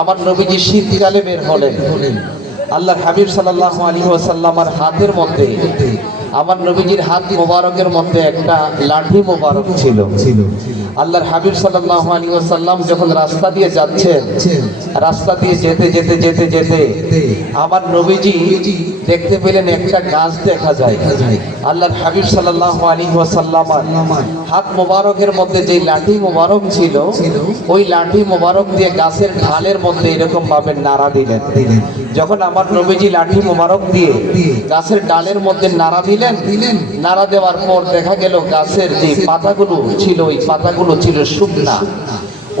আমার নবীজি শীতকালে বের হলেন। আল্লাহ হাবিব সাল্লাল্লাহু আলাইহি ওয়াসাল্লামার হাতের মধ্যে আমার নবীজির হাত মোবারকের মধ্যে একটা লাঠি মোবারক ছিল। আল্লাহর হাবিব সাল্লাল্লাহু আলাইহি ওয়াসাল্লাম যখন রাস্তা দিয়ে যাচ্ছেন, রাস্তা দিয়ে যেতে যেতে যেতে যেতে আমার নবীজি দেখতে পেলেন একটা গাছ দেখা যায়। আল্লাহর হাবিব সাল্লাল্লাহু আলাইহি ওয়াসাল্লাম হাত মোবারকের মধ্যে যে লাঠি মোবারক ছিল, ওই লাঠি মোবারক দিয়ে গাছের ঢালের মধ্যে এরকম ভাবে নাড়া দিলেন। যখন আমার নবীজি লাঠি মোবারক দিয়ে গাছের ডালের মধ্যে নাড়া দিলেন নাড়া দেওয়ার পর দেখা গেল গাছের যে পাতাগুলো ছিল ওই পাতাগুলো ছিল শুকনা।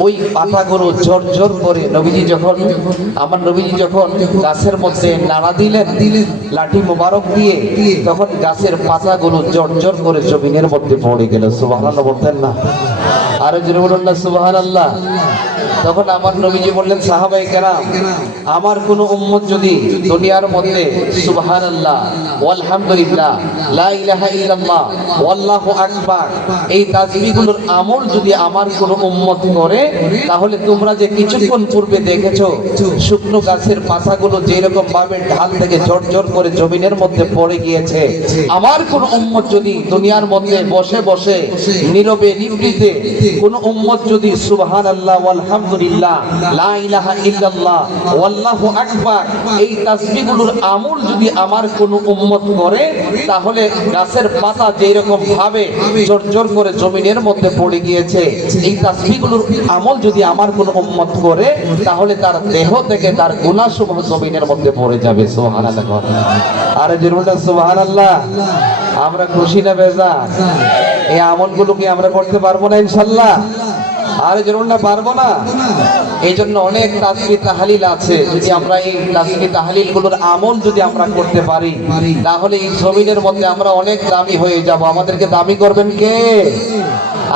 ওই পাতাগুলো জোর করে নবীজি যখন, আমার নবীজি যখন গাছের মধ্যে নাড়া দিলেন, লাঠি মোবারক দিয়ে, তখন গাছের পাতাগুলো জোর করে জমিনের মধ্যে পড়ে গেল। সুবহানাল্লাহ বলতেন না? আরও জোরে বলুন না সুবাহান আল্লাহ তখন আমার নবীজি বললেন সাহাবাই কেরাম, আমার কোন উম্মত যদি দুনিয়ার মধ্যে, সুবহানাল্লাহ আলহামদুলিল্লাহ লা ইলাহা ইল্লাল্লাহ, ওয়াল্লাহু আকবার, এই তাসবিহগুলোর আমল যদি আমার কোন উম্মত করে তাহলে তোমরা যে কিছুক্ষণ পূর্বে দেখেছ, শুকনো গাছের পাতাগুলো যেরকম ভাবে ঢাল থেকে জোর করে জমিনের মধ্যে পড়ে গিয়েছে। আমার কোন উম্মত যদি দুনিয়ার মধ্যে বসে বসে নীরবে নিবৃতে কোন উম্মত যদি সুবহানাল্লাহ আলহামদুলিল্লাহ লা ইলাহা ইল্লাল্লাহ, ওয়াল্লাহু আকবার, এই তাসবিহগুলোর আমল যদি আমার কোন উম্মত করে, তাহলে গাছের পাতা যেই রকম ভাবে জোর করে জমিনের মধ্যে পড়ে গিয়েছে, এই তাসবিহগুলোর আমল যদি আমার কোন উম্মত করে, তাহলে তার দেহ থেকে তার গুনাহ সমূহ জমিনের মধ্যে পড়ে যাবে, সুবহানাল্লাহ। আরে আমরা খুশি না বেজা এই আমলগুলো কি আমরা করতে পারব না, ইনশাল্লাহ? আরে জরুর না, পারব না? এই জন্য অনেক তাসবি তাহালিল আছে। যদি আমরা এই তাসবি তাহালিলগুলোর আমল যদি আমরা করতে পারি, তাহলে এই জমিনের মধ্যে আমরা অনেক দামি হয়ে যাব। আমাদেরকে দামি করবেন কে?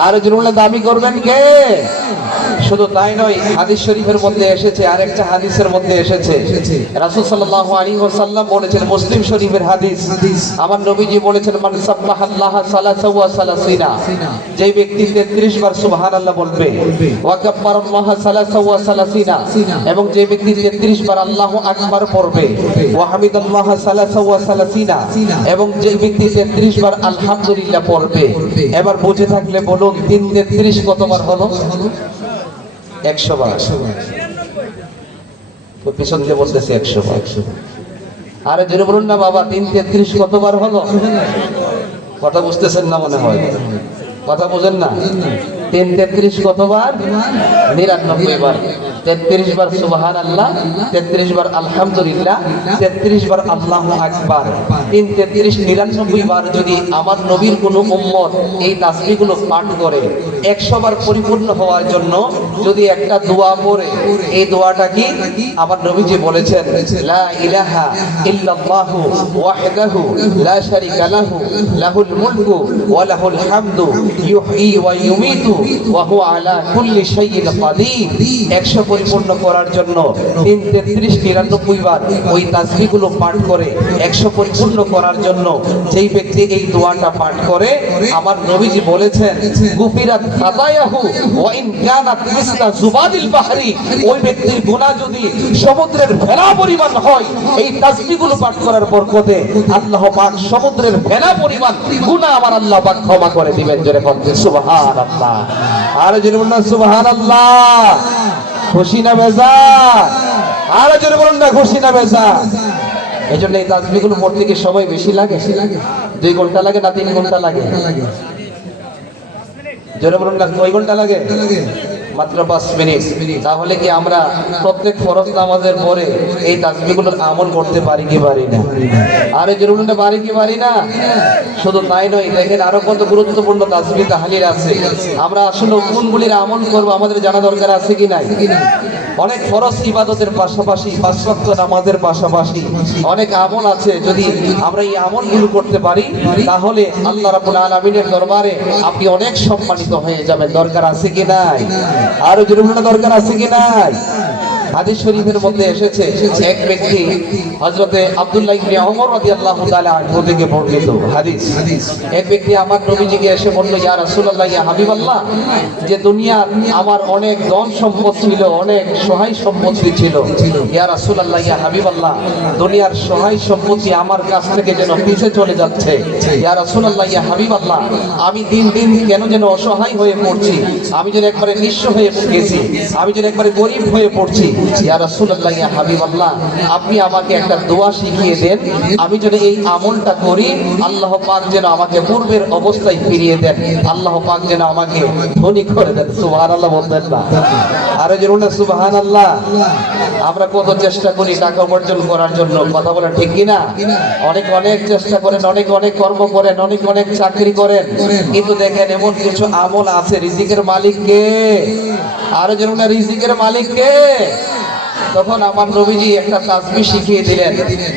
আর জরুর দামি করবেন কে? শুধু তাই নয় হাদিস শরীফের মধ্যে এসেছে আরেকটা হাদিসের মধ্যে এসেছে। রাসূল সাল্লাল্লাহু আলাইহি ওয়াসাল্লাম বলেছেন মুসলিম শরীফের হাদিস। আমার নবীজি বলেছেন মান সালাসা ওয়া সালাসিনা। যে ব্যক্তি 33 বার সুবহানাল্লাহ বলবে ওয়া কাব্বারাল্লাহ সালাসা ওয়া সালাসিনা। এবং যে ব্যক্তি 33 বার আল্লাহু আকবার পড়বে ওয়া হামিদাল্লাহ সালাসা ওয়া সালাসিনা। এবং যে ব্যক্তি 33 বার আলহামদুলিল্লাহ পড়বে এবার বুঝে থাকলে বলুন 3 33 কতবার হলো? একশো বার। তো পিছন দিয়ে বলতেছে একশো বার। আরে জোরে বলুন না বাবা, তিন তেত্রিশ কতবার হলো? কথা বুঝতেছেন না মনে হয়। কথা বুঝেন না? তিন তেত্রিশ কতবার? নিরানব্বই বার। তেত্রিশ বার সুবাহান আল্লাহ তেত্রিশ বার আলহামদুলিল্লাহ, তেত্রিশ বার আল্লাহ আকবার। তিন তেত্রিশ নিরানব্বই বার যদি আমার নবীর কোন উম্মত এই তাসবিগুলো পাঠ করে, একশো বার পরিপূর্ণ হওয়ার জন্য যদি একটা দোয়া পড়ে, এই দোয়াটা কি? আমার নবীজি বলেছেন, লা ইলাহা ইল্লাল্লাহু ওয়াহদাহু লা শারিকা লাহু, লাহুল মুলকু ওয়া লাহুল হামদু, ইউহয়ী ওয়া ইউমীতু, ওয়া হুয়া আলা কুল্লি শাইইন কাদির। 100 পরিপূর্ণ করার জন্য 3 33 নিরানব্বই বার ওই তাসবিহগুলো পাঠ করে 100 পরিপূর্ণ করার জন্য যেই ব্যক্তি এই দোয়াটা পাঠ করে, আমার নবীজি বলেছেন, গুফিরাত খাতায়াহু ওয়া ইন কানাত মিসলা জুবাদিল বাহরি ওই ব্যক্তির গুনাহ যদি সমুদ্রের ভেলা পরিমাণ হয়, এই তাসবিহগুলো পাঠ করার বরকতে আল্লাহ পাক সমুদ্রের ভেলা পরিমাণ গুনাহ আমার আল্লাহ পাক ক্ষমা করে দিবেন জোরে বলতে, সুবহানাল্লাহ আর জোরে বলুন সুবহানাল্লাহ খুশি না বেজা আর জোরে বলুন না, খুশি না বেজা এই জন্য এই তাসবিহগুলো পড়তে কি সময় বেশি লাগে। দুই ঘণ্টা লাগে না তিন ঘণ্টা লাগে? জোরে বলুন না দুই ঘণ্টা লাগে? মাত্র পাঁচ মিনিট তাহলে কি আমরা প্রত্যেক ফরজ নামাজের পরে এই তাজবিগুলোর আমল করতে পারি কি পারি না? আরে এই জরুরিটা পারি কি পারি না? শুধু তাই নয়, দেখেন আরও কত গুরুত্বপূর্ণ তাজবি তাহালির আছে। আমরা আসলে কোনগুলির আমল করব আমাদের জানা দরকার আছে কি নাই? অনেক ফরজ ইবাদতের পাশাপাশি পাঁচ নামাজের পাশাপাশি অনেক আমল আছে। যদি আমরা এই আমলগুলো করতে পারি, তাহলে আল্লাহ রাবুল আলমিনের দরবারে আপনি অনেক সম্মানিত হয়ে যাবেন। দরকার আছে কি নাই? আরও যেরকম দরকার আছে কি নাই? হাদিস শরীফের মধ্যে এসেছে এক ব্যক্তি হযরতে আব্দুল্লাহ ইবনে ওমর রাদিয়াল্লাহু তাআলা আনহু থেকে বর্ণিত হাদিস। এক ব্যক্তি আমার নবীজিকে এসে বলল, ইয়া রাসূলুল্লাহ, ইয়া হাবিবাল্লাহ, যে দুনিয়ার আমার অনেক ধন সম্পদ ছিল, অনেক সহায় সম্পত্তি ছিল। ইয়া রাসূলুল্লাহ, ইয়া হাবিবাল্লাহ, দুনিয়ার সহায় সম্পত্তি আমার কাছ থেকে যেন পিছে চলে যাচ্ছে। ইয়া রাসূলুল্লাহ, ইয়া হাবিবাল্লাহ, আমি দিন দিন কেন যেন অসহায় হয়ে পড়ছি? আমি যেন একবারে নিঃস্ব হয়ে গেছি। আমি যেন একবারে গরিব হয়ে পড়ছি। আপনি আমাকে একটা দোয়া শিখিয়ে দেন। আমি যদি এই আমলটা করি, আল্লাহ পাক যেন আমাকে পূর্বের অবস্থায় ফিরিয়ে দেন। আল্লাহ পাক যেন আমাকে ধনী করে দেন। সুবহানাল্লাহ বলতেন না। আরে যেন না সুবহানাল্লাহ। আমরা কত চেষ্টা করি টাকা উপার্জন করার জন্য, কথা বলে ঠিক কিনা? অনেক অনেক চেষ্টা করেন, অনেক অনেক কর্ম করেন, অনেক অনেক চাকরি করেন। কিন্তু দেখেন এমন কিছু আমল আছে, রিজিকের মালিক কে? আরও যেন না রিজিকের মালিক কে তখন আমার নবীজি একটা তাসবি শিখিয়ে দিলেন।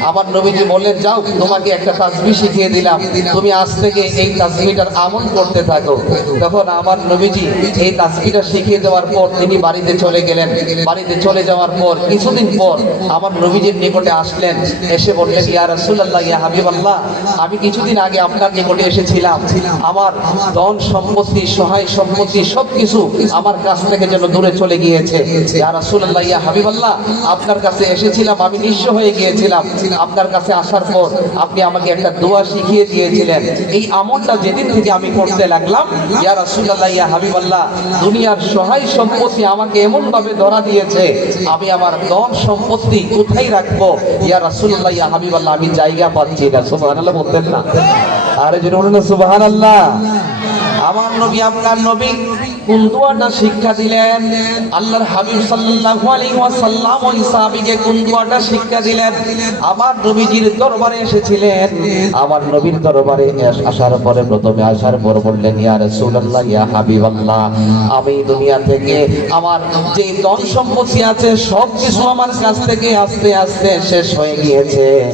আমার নবীজি বললেন, যাও, তোমাকে একটা তাসবি শিখিয়ে দিলাম। তুমি আজ থেকে এই তাসবিটার আমল করতে থাকো। তখন আমার নবীজি এই তাসবিটা শিখিয়ে দেওয়ার পর তিনি বাড়িতে চলে গেলেন। বাড়িতে চলে যাওয়ার পর, কিছুদিন পর আমার নবীজির নিকটে আসলেন। এসে বললেন, ইয়া রাসূলুল্লাহ, ইয়া হাবিবাল্লাহ, আমি কিছুদিন আগে আপনার নিকটে এসেছিলাম। আমার ধন সম্পত্তি, সহায় সম্পত্তি সবকিছু আমার কাছ থেকে যেন দূরে চলে গিয়েছে। ইয়া রাসূলুল্লাহ, ইয়া হাবিবাল্লাহ আপনার কাছে এসেছিলাম, আমি নিঃস্ব হয়ে গিয়েছিলাম। আপনার কাছে আসার পর আপনি আমাকে একটা দোয়া শিখিয়ে দিয়েছিলেন। এই আমলটা যেদিন থেকে আমি করতে লাগলাম, ইয়া রাসূলুল্লাহ, ইয়া হাবিবাল্লাহ, দুনিয়ার সহায় সম্পত্তি আমাকে এমনভাবে ধরা দিয়েছে, আমি আমার ধন সম্পত্তি কোথায় রাখব? ইয়া রাসূলুল্লাহ, ইয়া হাবিবাল্লাহ, আমি জায়গা পাচ্ছি না। সুবহানাল্লাহ বলতেন না। আরে যদি বলেন না, সুবহানাল্লাহ। আমার নবী, আপনার নবী আমার আমি দুনিয়া থেকে আমার যে ধন সম্পত্তি আছে সব কিছু আমার কাছ থেকে আস্তে আস্তে শেষ হয়ে গিয়েছে।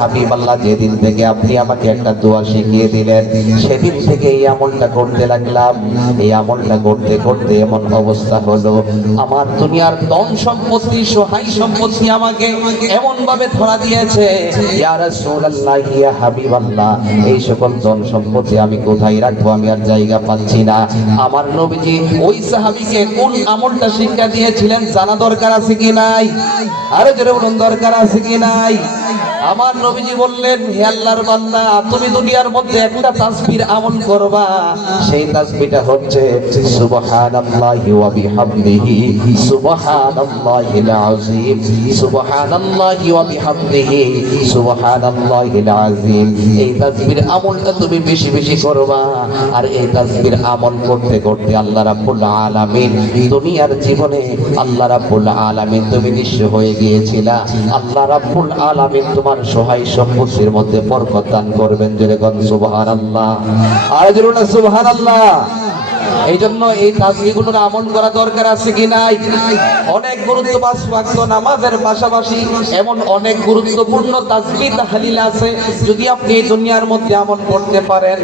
হাবিবাল্লাহ, যেদিন থেকে আপনি আমাকে একটা দোয়া শিখিয়ে দিলেন, সেদিন থেকে এই আমলটা করতে লাগলাম। এই আমলটা করতে করতে এমন অবস্থা হলো। আমার দুনিয়ার সম্পত্তি সম্পত্তি আমাকে এমন ভাবে ধরা দিয়েছে এই সকল ধন সম্পত্তি আমি কোথায় রাখব? আমি আর জায়গা পাচ্ছি না। আমার নবীজি ওই সাহাবীকে কোন আমলটা শিক্ষা দিয়েছিলেন জানা দরকার আছে কি নাই? আরে জোরে বলুন, দরকার আছে কি নাই? আমার নবীজি বললেন, হে আল্লাহর বান্দা, তুমি দুনিয়ার মধ্যে একটা তাসবির আমল করবা। সেই তাসবিটা হচ্ছে, সুবহানাল্লাহি ওয়া বিহামদিহি, সুবহানাল্লাহিল আযীম, সুবহানাল্লাহি ওয়া বিহামদিহি, সুবহানাল্লাহিল আযীম। এই তাসবির আমলটা তুমি বেশি বেশি করবা। আর এই তাসবির আমল করতে করতে আল্লাহ রাব্বুল আলামিন, দুনিয়ার জীবনে আল্লাহ রাব্বুল আলামিন তুমি নিঃস্ব হয়ে গিয়েছিলা। আল্লাহ রাব্বুল আলামিন তোমার সহায় সম্পত্তির মধ্যে বরকত দান করবেন জোরে কোন সুবহানাল্লাহ। আর জোরে না সুবহানাল্লাহ। এই জন্য এই আমল করা দরকার আছে কি নাই? অনেক নামাজের পাশাপাশি এমন অনেক গুরুত্বপূর্ণ তাসবিহ তাহলিল আছে। যদি আপনি এই দুনিয়ার মধ্যে আমল করতে পারেন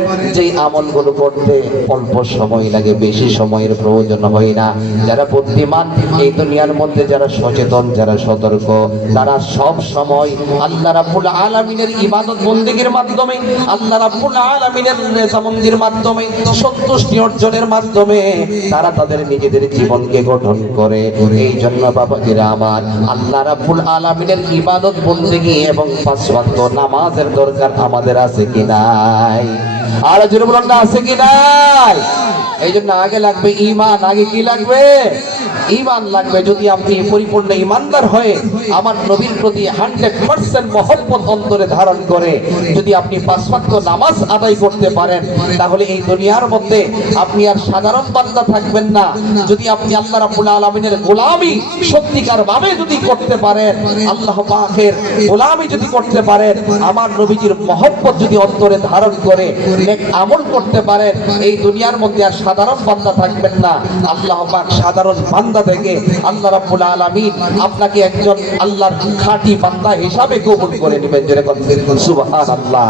আমলগুলো করতে অল্প সময় লাগে, বেশি সময়ের প্রয়োজন হয় না। যারা বুদ্ধিমান, এই দুনিয়ার মধ্যে যারা সচেতন, যারা সতর্ক, তারা সব সময় আল্লাহ রাব্বুল আলামিনের ইবাদত বন্দেগীর মাধ্যমে, আল্লাহ রাব্বুল আলামিনের রেজামন্দির মাধ্যমে সন্তুষ্টি অর্জনের মাধ্যমে তারা তাদের নিজেদের জীবনকে গঠন করে। এই জন্য বাবাজিরা আমার আল্লাহ রাব্বুল আলামিনের ইবাদত, বন্দেগী এবং পাঁচ ওয়াক্ত নামাজের দরকার আমাদের আছে কি নাই? আর জোরে আছে কি নাই? এই জন্য আগে লাগবে ইমান আগে কি লাগবে? ইমান লাগবে। যদি আপনি পরিপূর্ণ ইমানদার হয়ে আমার নবীর প্রতি হান্ড্রেড পার্সেন্ট মহব্বত অন্তরে ধারণ করে যদি আপনি পাঁচ নামাজ আদায় করতে পারেন, তাহলে এই দুনিয়ার মধ্যে আপনি আর সাধারণ বান্দা থাকবেন না। যদি আপনি আল্লাহ রাব্বুল আলামিনের গোলামি সত্যিকার ভাবে যদি করতে পারেন, আল্লাহ পাকের গোলামি যদি করতে পারেন, আমার নবীজির মহব্বত যদি অন্তরে ধারণ করে, নেক আমল করতে পারেন, এই দুনিয়ার মধ্যে আর সাধারণ বান্দা থাকবেন না। আল্লাহ পাক সাধারণ বান্দা থেকে আল্লাহ রাব্বুল আলামিন আপনাকে একজন আল্লাহর খাঁটি বান্দা হিসাবে কবুল করে নেবেন, যেরকম সুবহানাল্লাহ।